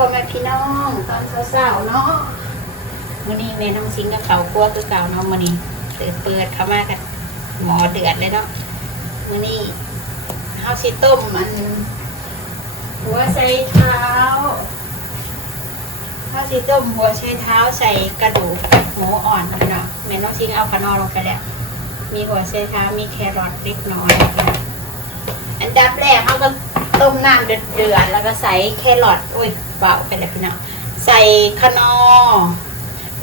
พ่อแม่พี่น้องตอนเช้าๆเนาะมื้อนี้แม่น้องสิงกับเขาครัวคือเก่าเนาะมื้อนี้เปิดเปิดเข้ามากันหมอเดือดเลยเนาะมื้อนี้เฮาสิต้มมันหัวใส่เท้าเฮาสิต้มหัวใส่เท้าใส่กระดูกหมูอ่อนเนาะแม่น้องสิงเอาขนอลงไปแล้วมีหัวใส่เท้ามีแครอทเล็กน้อยอันดับแรกเขาก็ ต้มน้ำเดือดๆแล้วก็ใส่แครอทโอ้ยเบาไปแล้วพี่น้องใส่ขนอ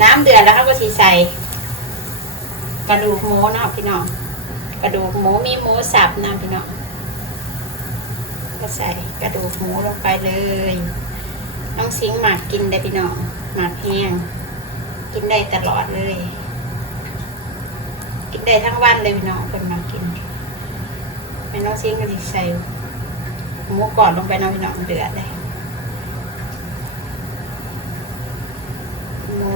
น้ำเดือดแล้วเขาก็สิใส่ กระดูกหมูเนาะพี่น้องกระดูกหมูมีหมูสับนะพี่น้องก็ใส่กระดูกหมูลงไปเลยน้องซิงหมักกินได้พี่น้องหมักแห้งกินได้ตลอดเลย กินได้ทั้งวันเลยพี่น้องเป็นมากินแม่น้องซิงก็จะใส่ หมูก่อนลงไปน้องพี่น้องเดือดเลยหมู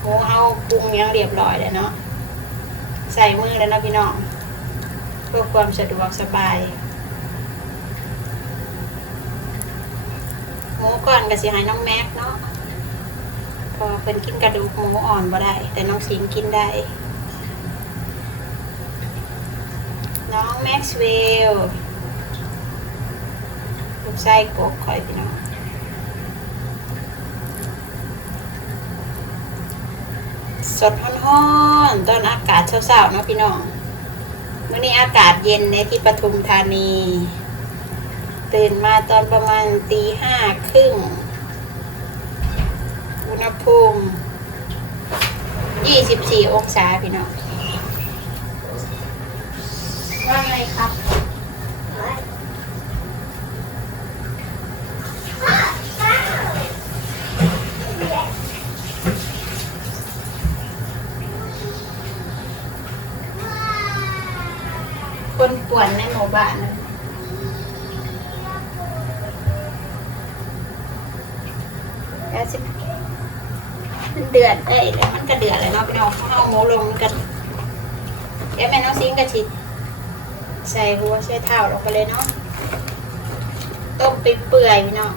หมูเอาปรุงยังเรียบร้อยแล้วเนาะใส่มือแล้วนะพี่น้องเพื่อความสะดวกสบายหมูก่อนกับสิให้น้องแม็กเนาะเพอเป็นกินกระดูกหมูอ่อนบ่ได้ แต่น้องซิงกินได้ น้องแม็กซ์เวลลูก ไส้กบคอยพี่น้องสดฮ้อนๆตอนอากาศเช้าๆเนาะพี่น้องเมื่อนี้อากาศเย็นในที่ปทุมธานี ตื่นมาตอนประมาณตีห้าครึ่งอุณหภูมิ 24 องศาพี่น้อง ป่วนในหมู่บ้านแล้วสิมันเดือดเอ้ยแล้วมันก็เดือดเลยเนาะพี่น้องเอาวหมูลงกันเดี๋ยวแม่น้องซิงกะชิใส่หัวใส่เท้าลงไปเลยเนาะต้มไปเปื่อยๆพี่น้อง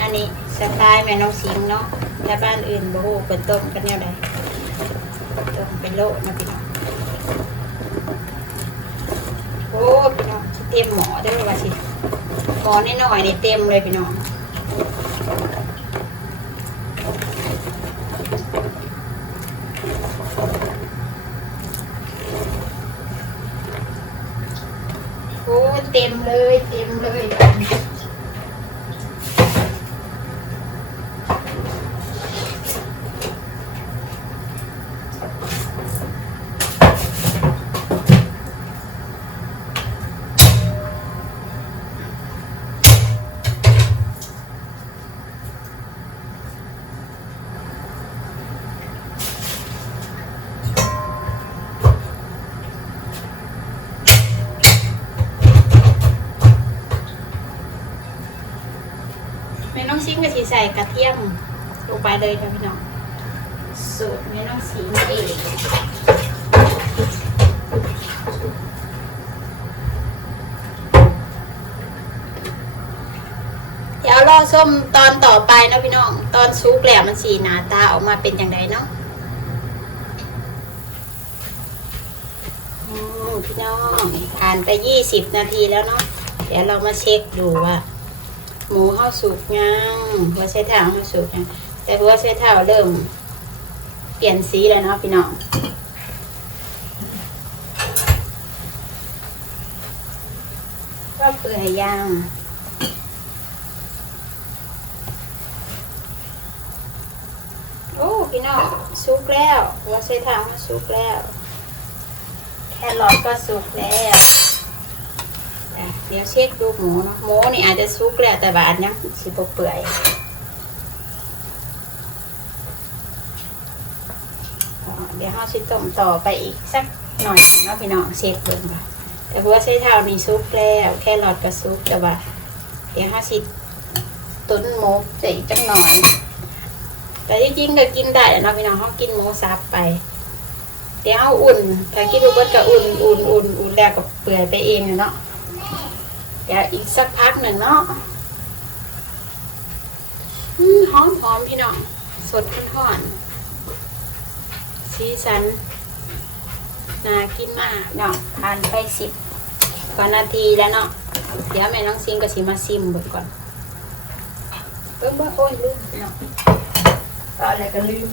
อันนี้สไตล์แม่น้องซิงเนาะแต่บ้านอื่นบ่ฮู้เปิดต้มกันแนวใดต้มเป็นโลนะพี่น้อง โอ้พี่น้องเต็มหมอได้ไหมวะสิหมอนิดหน่อยนี่เต็มเลยพี่น้องโอ้เต็มเลยเต็มเลย องซิงก็สิใส่กระเทียมลงไปเลยค่ะพี่น้องสูตรแม่น้องซิงเองเดี๋ยวรอส้มตอนต่อไปนะพี่น้อง ตอนซุกแล้วมันสีหนาตาออกมาเป็นอย่างไรเนาะพี่น้องผ่านไปยี่สิบนาทีแล้วเนาะเดี๋ยวเรามาเช็คดูว่าาสุกยังหัวไชเท้าเข้าสุกยังแต่หัวไชเท้าเริ่ม เปลี่ยนสีแล้วเนาะพี่น้องก็เปื่อยยางโอ้พี่น้องสุกแล้วหัวไชเท้ามันสุกแล้ว แครอทก็สุกแล้วอ่ เดี๋ยวเช็คดูหมูเนาะหมูนี่อาจจะสุกแล้วแต่ว่าอันยังสิบเปื่อยเดี๋ยวเราชิต้มต่อไปอีกสักหน่อยเนาะพี่น้องเช็คดูค่ะแต่หัวใช้เท้านี่ซุกแล้วแค่หลอดก็ซุกแต่ว่าเดี๋ยวเราชิตุ้นหมูใส่จังหน่อย แต่ที่จริงก็กินได้เนาะพี่น้องเขากินหมูซับไปเดี๋ยวเอาอุ่นถ้ากินดูเบิดก็อุ่นอุ่นอุ่นอุ่นแล้วก็เปื่อยไปเองเนาะ เดี๋ยวอีกสักพักหนึ่งเนาะอืมหอมหอมพี่น้อง สดห่อนๆสีสันน่ากินมากเนาะทานไปสิบกว่านาทีแล้วเนาะเดี๋ยวแม่น้องซิงก็สิมาซิมเบิดก่อนเบิ่งเบิ่งโอ้ยลืมเนาะก็อะไรก็ลืม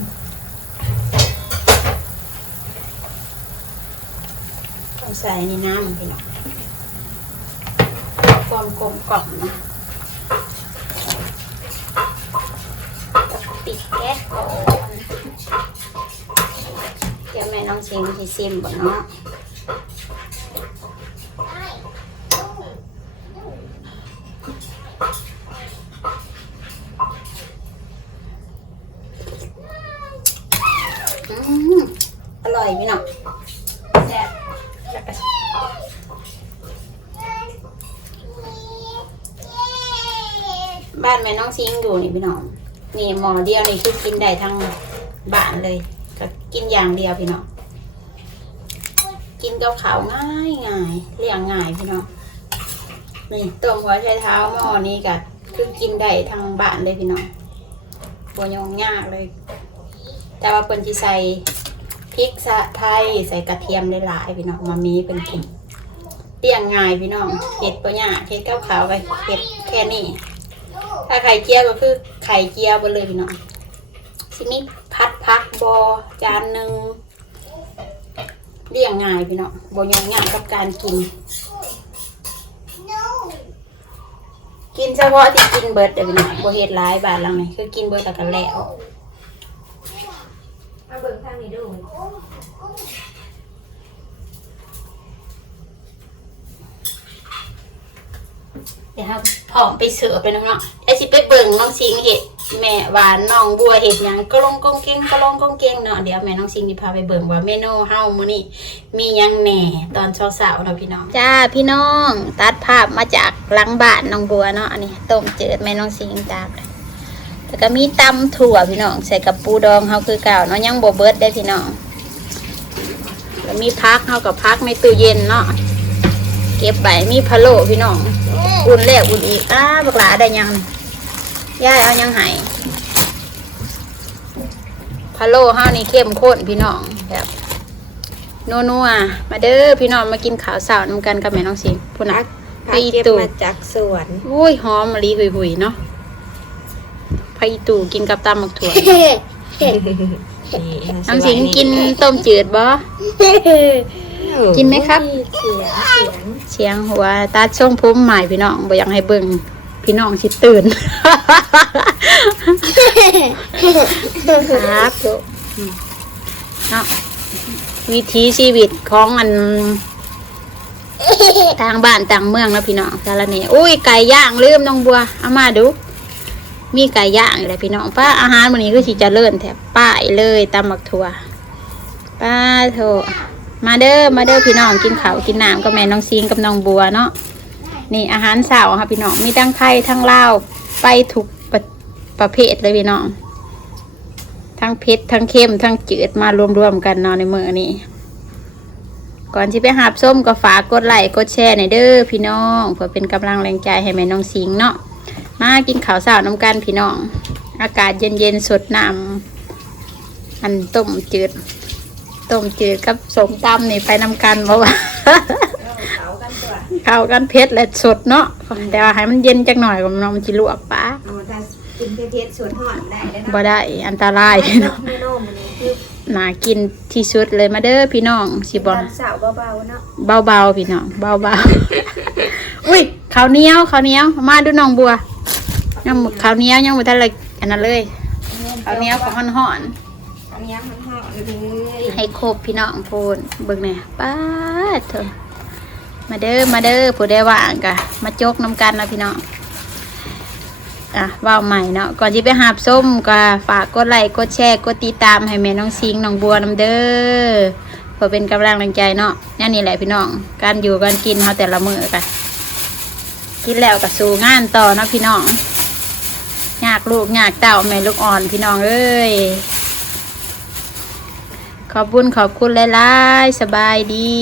ต้องใส่ในน้ำพี่น้อง ความกลมกล่อมนะปิดแก๊สก่อนเดี๋ยวแม่น้องชิงที่ซิมบ่เนาะอืมอร่อยพี่น้องแซ่บ บ้านแม่น้องซิงอยู่นี่พี่น้อง นี่หมอเดียวนี่คือกินได้ทั้งบ้านเลยก็กินอย่างเดียวพี่น้องกินกับข้าวง่ายง่ายเลี้ยงง่ายพี่น้องนี่ต้มหัวไชเท้าหม้อนี้ก็คือกินได้ทั้งบ้านเลยพี่น้องตัวยองยากเลย แต่ว่าเปิ้นที่ใส่พริกสะไทยใส่กระเทียมหลายๆพี่น้องมามีเป็นกินเลี้ยงง่ายพี่น้องเห็ดปะเนี่ยเห็ดกับข้าวไปเห็ดแค่นี้ ถ้าไข่เจียวก็คือไข่เจียวไปเลยพี่น้องสิมีพัดพักบอจานหนึ่งเรียงง่ายพี่น้องบอยงง่ายกับการกิน กินเฉพาะที่กินเบิร์ดเดี๋ยวพี่น้องบเฮ็ดหลายบาทหลังนี่คือกินเบิร์ดแล้วกันแล้วมาเบิ่งทางนี้ดูเดี๋ยวเราพร้อมไปเสือไปน้องเนาะไอ สิไปเบิ่งน้องสิงเห็ดแม่หวานน้องบัวเห็ดหยังก็ลงกงเก่งก็ลงกงเก่งเนาะเดี๋ยวแม่น้องสิงจะพาไปเบิ่งว่าเมนูเฮามื้อนี้มีหยังแหน่ตอนเช้าๆเนาะพี่น้องจ้าพี่น้องตัดภาพมาจากหลังบ้านน้องบัวเนาะอันนี้ต้มจืดแม่น้องสิงจากแล้วก็มีตำถั่วพี่น้องใส่กับปูดองเฮาคือเก่าเนาะยังบ่เบิดได้พี่น้องแล้วมีพักเฮากับพักในตู้เย็นเนาะเก็บไว้มีพะโล้พี่น้อง อุ่นแล้วอุ่นอีกอ้าบักหลาได้ยังนี่ ย่ายเอายังไห้พะโล้ห้านี่เข้มข้นพี่น้องแบบนัวๆมาเด้อพี่น้องมากินข้าวเสาน้ำกันกับแม่น้องสิงพุ่นนะพักเก็บมาจากสวนอุ้ยหอมมะลิหุยๆเนาะพาอีตู่กินกับตำหมักถั่วน้องสิงกินต้มจืดบ่กินไหมครับ เสียงเสียงเชียงหัวตัดช่วงพุ่มใหม่พี่น้องบ่อยากให้เบิ่ง พี่น้องสิตื่น ครับเนาะวิถีชีวิตของอันทางบ้านต่างเมืองนะพี่น้องสารเนอุ้ยไก่ย่างลืมน้องบัวเอามาดู มีไก่ย่างอะไรพี่น้องป้าอาหารวันนี้ก็สิเจะเลิ่นแถบป้ายเลยตำบักถั่วป้าโถมาเด้อมาเด้อพี่น้องกินข้าวกินน้ำกับแม่น้องซีงกับน้องบัวเนาะ นี่อาหารเสาค่ะพี่น้องมีทั้งไทยทั้งลาวไปทุกประประเภทเลยพี่น้องทั้งเผ็ดทั้งเค็มทั้งจืดมารวมๆกันเนาะในมือนี้ก่อนที่ไปหาบส้มก็ฝากกดไลค์กดแชร์ในอยเด้อพี่น้องเพื่อเป็นกำลังแรงใจให้แม่น้องสิงเนาะมากินข้าวสาวน้ำกันพี่น้อง อากาศเย็นๆสดน้ำอันต้มจืดต้มจืดกับสมตำนี่ไปนำกันเพราะว่า เข้ากันเผ็ดและสดเนาะแต่ว่าให้มันเย็นจักหน่อยก็มันมันจะลวกปากเอาถ้ากินเพชรสวนหอนได้เลยนะบ่ได้อันตรายเมเนาะนูมันนี้คือน่ากินที่สุดเลยมาเด้อพี่น้องสิบอตอนสาวเบาๆเนาะเบาๆพี่น้องเบาๆอุ้ยข้าวเหนียวข้าวเหนียวมาดูน้องบัวยังข้าวเหนียวยังไม่ทันเลยอันนั้นเลยข้าวเหนียวของห่อนอันนี้มันหอมเลยๆให้ครบพี่น้องพูนเบิ่งแหน่ป้าดเถอะ มาเด้อมาเด้อผู้ได้ว่างกะมาจกน้ำกันนะพี่น้องอะว่าวใหม่เนาะก่อนที่ไปหาบส้มก็ฝากกดไลค์กดแชร์กดติดตามให้แม่น้องซิงน้องบัวน้ำเด้อเพื่อเป็นกำลังแรงใจเนาะนั่นนี่แหละพี่น้อง การอยู่การกินเขาแต่ละมือกันกินแล้วก็สู่งานต่อเนาะพี่น้องอยากลูกอยากเต่าแม่ลูกอ่อนพี่น้องเอ้ยขอบคุญขอบคุณหลายๆสบายดี